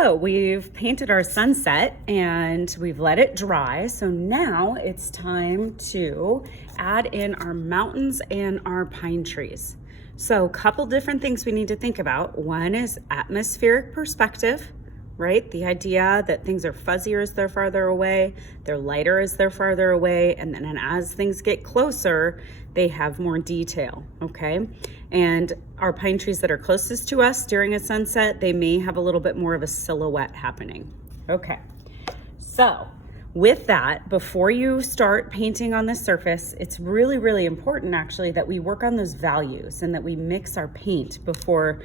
So we've painted our sunset and we've let it dry. So now it's time to add in our mountains and our pine trees. So a couple different things we need to think about. One is atmospheric perspective, right? The idea that things are fuzzier as they're farther away, they're lighter as they're farther away, and then as things get closer, they have more detail, okay? And our pine trees that are closest to us during a sunset, they may have a little bit more of a silhouette happening. Okay, so with that, before you start painting on the surface, it's really, really important actually that we work on those values and that we mix our paint before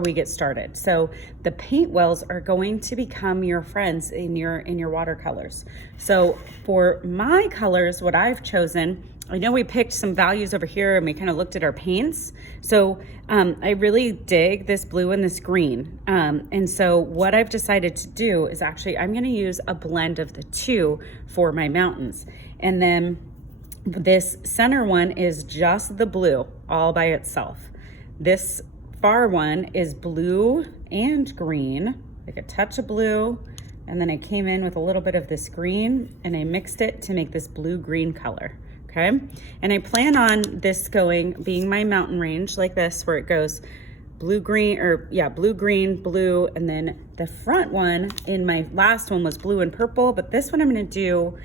we get started. So the paint wells are going to become your friends in your watercolors. So for my colors, what I've chosen, I know we picked some values over here and we kind of looked at our paints. So I really dig this blue and this green. And so what I've decided to do is actually, I'm gonna use a blend of the two for my mountains. And then this center one is just the blue all by itself. This far one is blue and green, like a touch of blue. And then I came in with a little bit of this green and I mixed it to make this blue-green color. Okay, and I plan on this being my mountain range like this, where it goes blue, green, or yeah, blue, green, blue, and then the front one in my last one was blue and purple, but this one I'm gonna do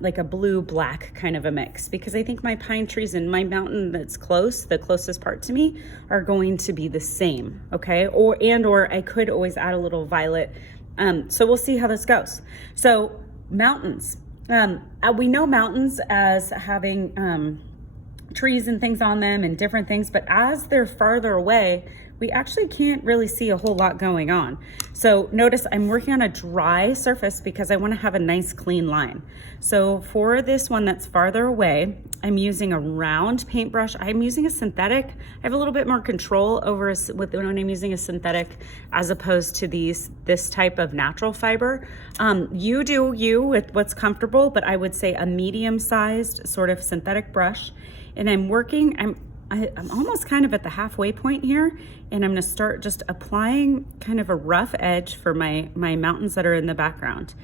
like a blue black kind of a mix, because I think my pine trees and my mountain that's the closest part to me, are going to be the same, okay? Or I could always add a little violet. So we'll see how this goes. So mountains. We know mountains as having trees and things on them and different things, but as they're farther away, we actually can't really see a whole lot going on. So notice I'm working on a dry surface because I want to have a nice clean line. So for this one that's farther away, I'm using a round paintbrush. I'm using a synthetic. I have a little bit more control over when I'm using a synthetic as opposed to this type of natural fiber. You do you with what's comfortable, but I would say a medium-sized sort of synthetic brush. And I'm almost kind of at the halfway point here, and I'm gonna start just applying kind of a rough edge for my mountains that are in the background.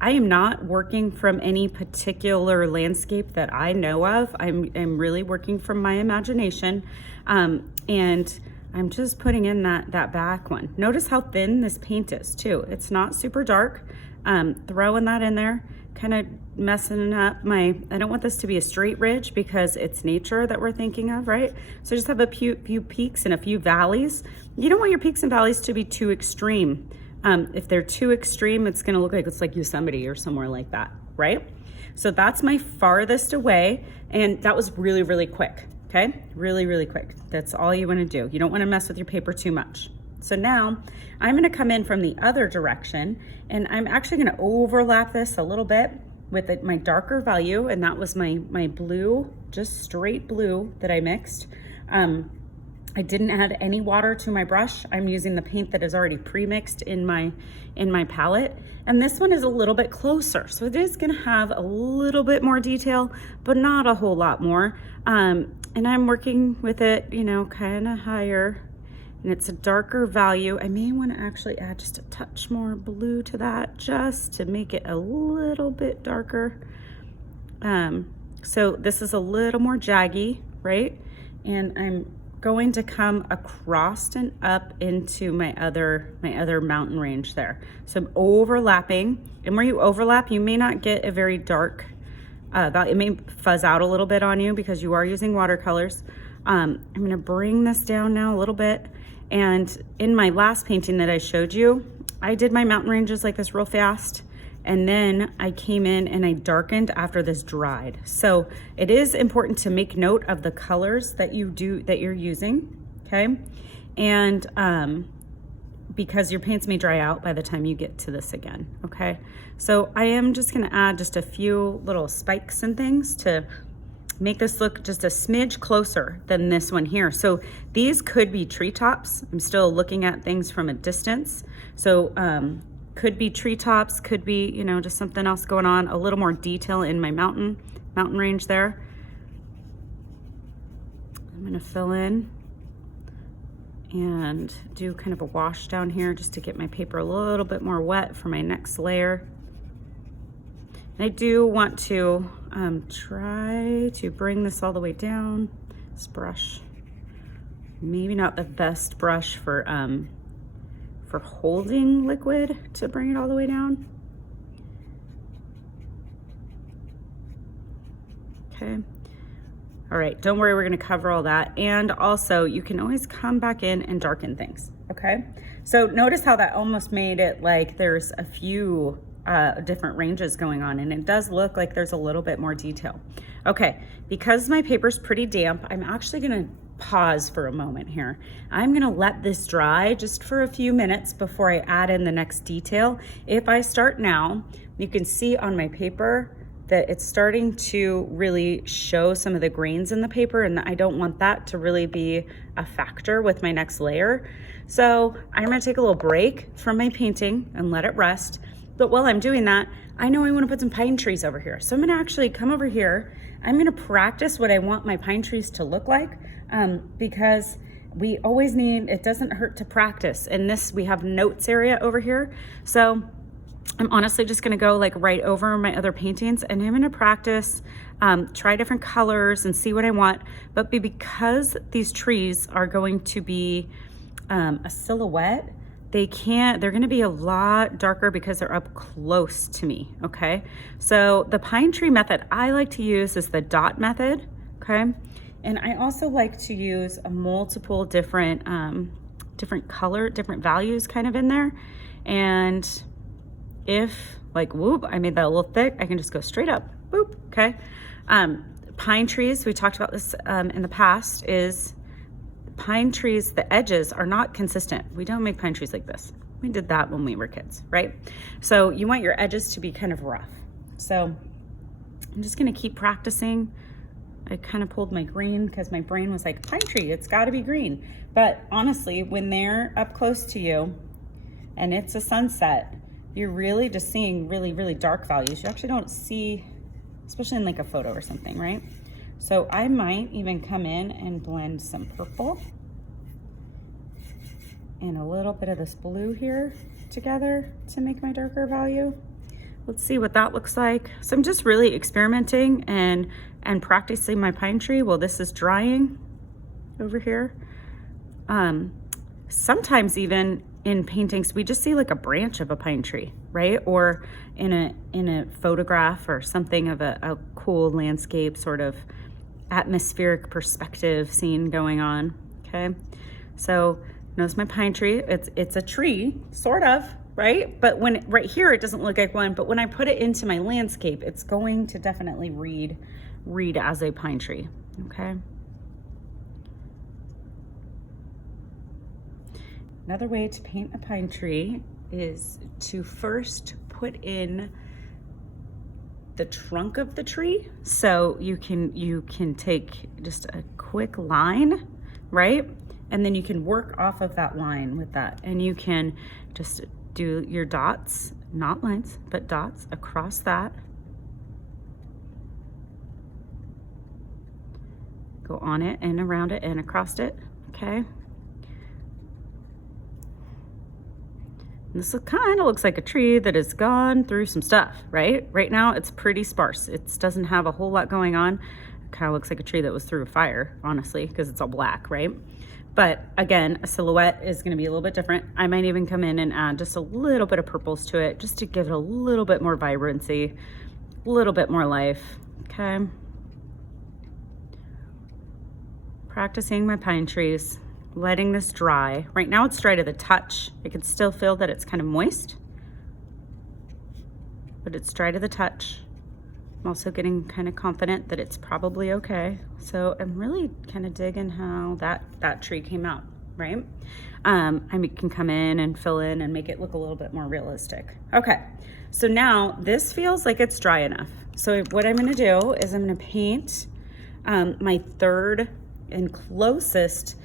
I am not working from any particular landscape that I know of. I'm really working from my imagination, and I'm just putting in that back one. Notice how thin this paint is too. It's not super dark. Throwing that in there, kind of messing up I don't want this to be a straight ridge because it's nature that we're thinking of, right? So just have a few peaks and a few valleys. You don't want your peaks and valleys to be too extreme. If they're too extreme, it's gonna look like it's like Yosemite or somewhere like that, right? So that's my farthest away, and that was really, really quick, okay? Really, really quick. That's all you wanna do. You don't wanna mess with your paper too much. So now I'm gonna come in from the other direction, and I'm actually gonna overlap this a little bit with my darker value, and that was my blue, just straight blue that I mixed. I didn't add any water to my brush. I'm using the paint that is already pre-mixed in my palette. And this one is a little bit closer. So it is gonna have a little bit more detail, but not a whole lot more. And I'm working with it, kind of higher, and it's a darker value. I may wanna actually add just a touch more blue to that just to make it a little bit darker. So this is a little more jaggy, right? And I'm going to come across and up into my other mountain range there. So I'm overlapping, and where you overlap, you may not get a very dark, it may fuzz out a little bit on you because you are using watercolors. I'm gonna bring this down now a little bit. And in my last painting that I showed you, I did my mountain ranges like this real fast. And then I came in and I darkened after this dried. So it is important to make note of the colors that you're using, okay? And because your paints may dry out by the time you get to this again, okay? So I am just gonna add just a few little spikes and things to make this look just a smidge closer than this one here. So these could be treetops. I'm still looking at things from a distance. So could be treetops, could be, just something else going on, a little more detail in my mountain range there. I'm gonna fill in and do kind of a wash down here just to get my paper a little bit more wet for my next layer. And I do want to try to bring this all the way down. This brush, maybe not the best brush for holding liquid to bring it all the way down. Okay. All right, don't worry, we're gonna cover all that. And also, you can always come back in and darken things, okay? So notice how that almost made it like there's a few different ranges going on, and it does look like there's a little bit more detail. Okay, because my paper's pretty damp, I'm actually gonna pause for a moment here. I'm gonna let this dry just for a few minutes before I add in the next detail. If I start now, you can see on my paper that it's starting to really show some of the grains in the paper, and I don't want that to really be a factor with my next layer. So I'm gonna take a little break from my painting and let it rest. But while I'm doing that, I know I wanna put some pine trees over here. So I'm gonna actually come over here. I'm gonna practice what I want my pine trees to look like, because we always need, it doesn't hurt to practice. And this, we have notes area over here. So I'm honestly just gonna go like right over my other paintings, and I'm gonna practice, try different colors and see what I want. But because these trees are going to be a silhouette, they're gonna be a lot darker because they're up close to me, okay? So the pine tree method I like to use is the dot method, okay? And I also like to use a multiple different color, different values kind of in there. And if like, whoop, I made that a little thick, I can just go straight up, boop, okay? Pine trees, we talked about this in the past, is pine trees, the edges are not consistent. We don't make pine trees like this. We did that when we were kids, right? So you want your edges to be kind of rough. So I'm just gonna keep practicing. I kind of pulled my green because my brain was like, pine tree, it's gotta be green. But honestly, when they're up close to you and it's a sunset, you're really just seeing really, really dark values. You actually don't see, especially in like a photo or something, right? So I might even come in and blend some purple and a little bit of this blue here together to make my darker value. Let's see what that looks like. So I'm just really experimenting and practicing my pine tree while this is drying over here. Sometimes even in paintings, we just see like a branch of a pine tree, right? Or in a photograph or something of a cool landscape sort of atmospheric perspective scene going on, okay? So notice my pine tree, it's a tree, sort of, right? But right here, it doesn't look like one, but when I put it into my landscape, it's going to definitely read as a pine tree, okay? Another way to paint a pine tree is to first put in the trunk of the tree. So you can take just a quick line, right? And then you can work off of that line with that. And you can just do your dots, not lines, but dots across that. Go on it and around it and across it, okay? This kind of looks like a tree that has gone through some stuff, right? Right now, it's pretty sparse. It doesn't have a whole lot going on. It kind of looks like a tree that was through a fire, honestly, because it's all black, right? But again, a silhouette is going to be a little bit different. I might even come in and add just a little bit of purples to it, just to give it a little bit more vibrancy, a little bit more life, okay? Practicing my pine trees. Letting this dry. Right now it's dry to the touch. I can still feel that it's kind of moist, but it's dry to the touch. I'm also getting kind of confident that it's probably okay. So I'm really kind of digging how that tree came out, right? I can come in and fill in and make it look a little bit more realistic. Okay, so now this feels like it's dry enough. So what I'm gonna do is I'm gonna paint my third and closest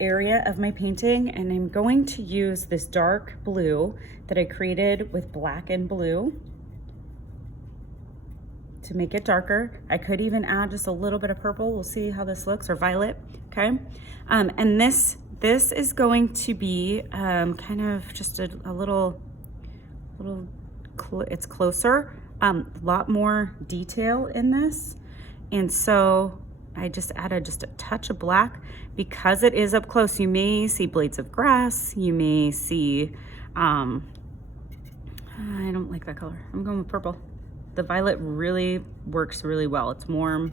area of my painting, and I'm going to use this dark blue that I created with black and blue to make it darker. I could even add just a little bit of purple. We'll see how this looks, or violet, okay? And this this is going to be kind of just a little, it's closer, a lot more detail in this. And so I just added just a touch of black. Because it is up close, you may see blades of grass, you may see, I don't like that color. I'm going with purple. The violet really works really well. It's warm,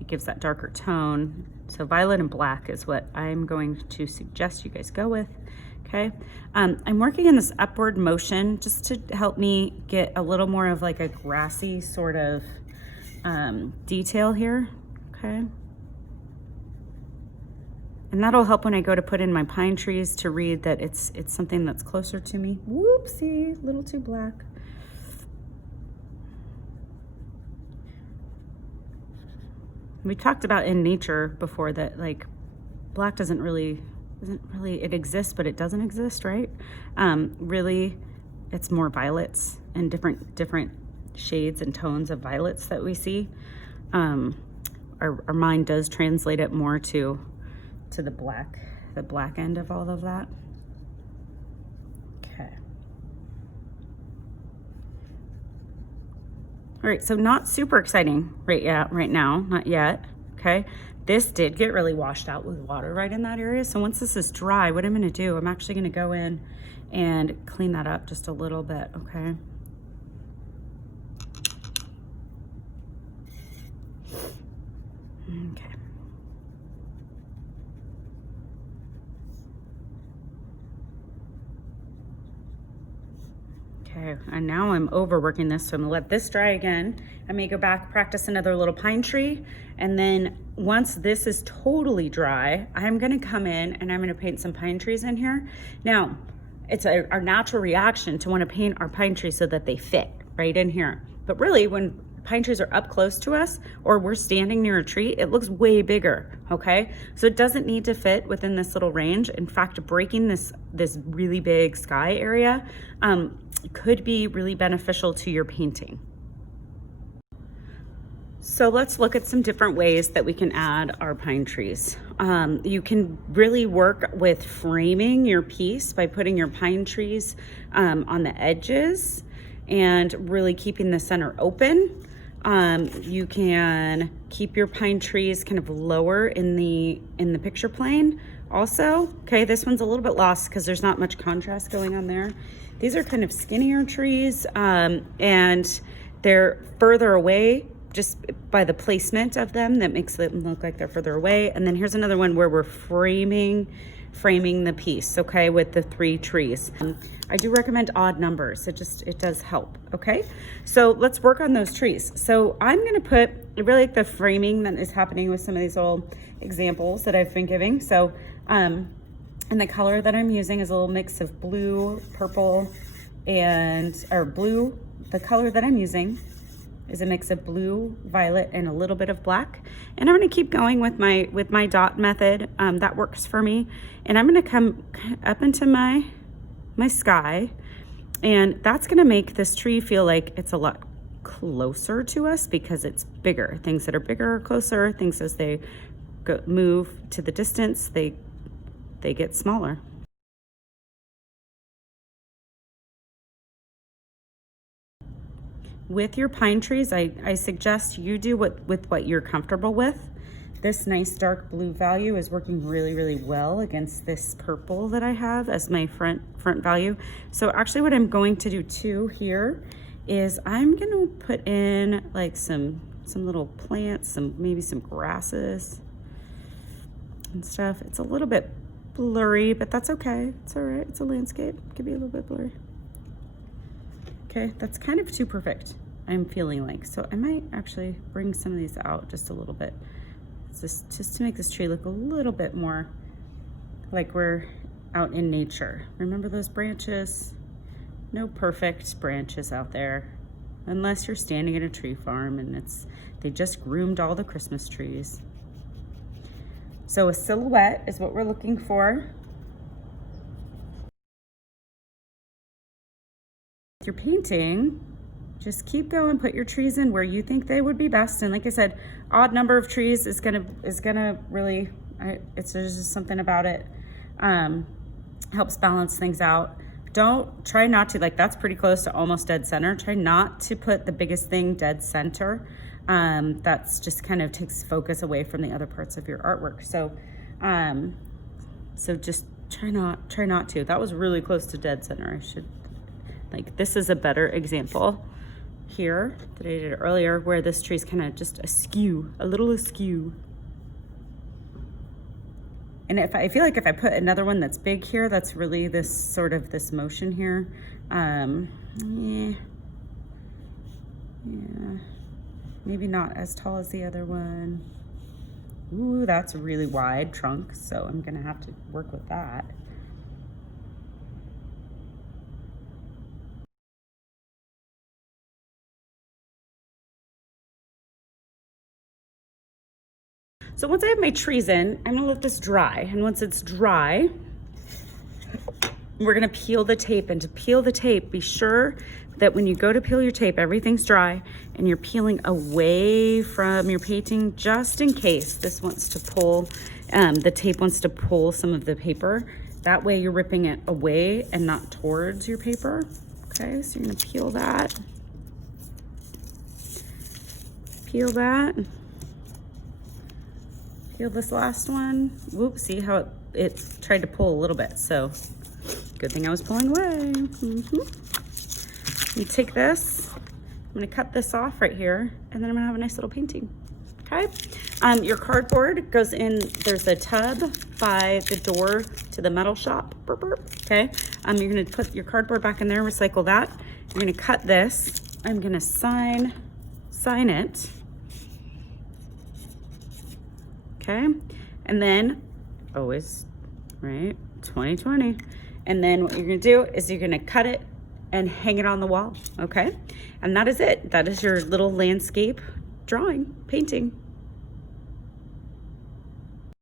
it gives that darker tone. So violet and black is what I'm going to suggest you guys go with, okay? I'm working in this upward motion just to help me get a little more of like a grassy sort of detail here, okay? And that'll help when I go to put in my pine trees to read that it's something that's closer to me. Whoopsie, a little too black. We talked about in nature before that like black isn't really, it exists, but it doesn't exist, right? Really, it's more violets and different shades and tones of violets that we see. Our mind does translate it more to the black end of all of that. Okay. All right, so not super exciting right now, not yet, okay? This did get really washed out with water right in that area. So once this is dry, what I'm gonna do, I'm actually gonna go in and clean that up just a little bit, okay? Okay. Okay, and now I'm overworking this, so I'm gonna let this dry again. I may go back, practice another little pine tree, and then once this is totally dry, I'm gonna come in and I'm gonna paint some pine trees in here. Now, it's our natural reaction to wanna paint our pine trees so that they fit right in here. But really, when pine trees are up close to us or we're standing near a tree, it looks way bigger, okay? So it doesn't need to fit within this little range. In fact, breaking this really big sky area could be really beneficial to your painting. So let's look at some different ways that we can add our pine trees. You can really work with framing your piece by putting your pine trees on the edges and really keeping the center open. You can keep your pine trees kind of lower in the picture plane also. Okay, this one's a little bit lost because there's not much contrast going on there. These are kind of skinnier trees and they're further away just by the placement of them that makes them look like they're further away. And then here's another one where we're framing the piece, okay, with the 3 trees. I do recommend odd numbers. It does help, okay? So let's work on those trees. So I'm gonna put, I really like the framing that is happening with some of these little examples that I've been giving. So, and the color that I'm using is a little mix of blue, purple, or blue. The color that I'm using is a mix of blue, violet, and a little bit of black. And I'm gonna keep going with my dot method. That works for me. And I'm gonna come up into my sky, and that's gonna make this tree feel like it's a lot closer to us because it's bigger. Things that are bigger are closer. Things as they move to the distance, they get smaller. With your pine trees, I suggest you do with what you're comfortable with. This nice dark blue value is working really, really well against this purple that I have as my front value. So actually what I'm going to do too here is I'm gonna put in like some little plants, maybe some grasses and stuff. It's a little bit blurry, but that's okay. It's all right, it's a landscape. It could be a little bit blurry. Okay, that's kind of too perfect, I'm feeling like. So I might actually bring some of these out just a little bit. Just to make this tree look a little bit more like we're out in nature. Remember those branches? No perfect branches out there, unless you're standing at a tree farm and they just groomed all the Christmas trees. So a silhouette is what we're looking for. With your painting, just keep going, put your trees in where you think they would be best. And like I said, odd number of trees is gonna really, there's just something about it Helps balance things out. Try not to, like that's pretty close to almost dead center. Try not to put the biggest thing dead center. That's just kind of takes focus away from the other parts of your artwork. So, so just try not to. That was really close to dead center. Like this is a better example here that I did earlier where this tree's kind of just askew, a little askew. And I feel like if I put another one that's big here, that's really this sort of this motion here. Yeah, maybe not as tall as the other one. Ooh, that's a really wide trunk, so I'm gonna have to work with that. So once I have my trees in, I'm gonna let this dry. And once it's dry, we're gonna peel the tape. And to peel the tape, be sure that when you go to peel your tape, everything's dry and you're peeling away from your painting just in case this wants to pull, the tape wants to pull some of the paper. That way you're ripping it away and not towards your paper. Okay, so you're gonna peel that. Peel that. Peel this last one. Whoop, see how it tried to pull a little bit. So good thing I was pulling away. You take this, I'm gonna cut this off right here, and then I'm gonna have a nice little painting, okay? Your cardboard goes in, there's a tub by the door to the metal shop, burp, burp, okay? You're gonna put your cardboard back in there, recycle that. You're gonna cut this. I'm gonna sign it. Okay, and then always, right, 2020. And then what you're gonna do is you're gonna cut it and hang it on the wall, okay? And that is it. That is your little landscape drawing, painting.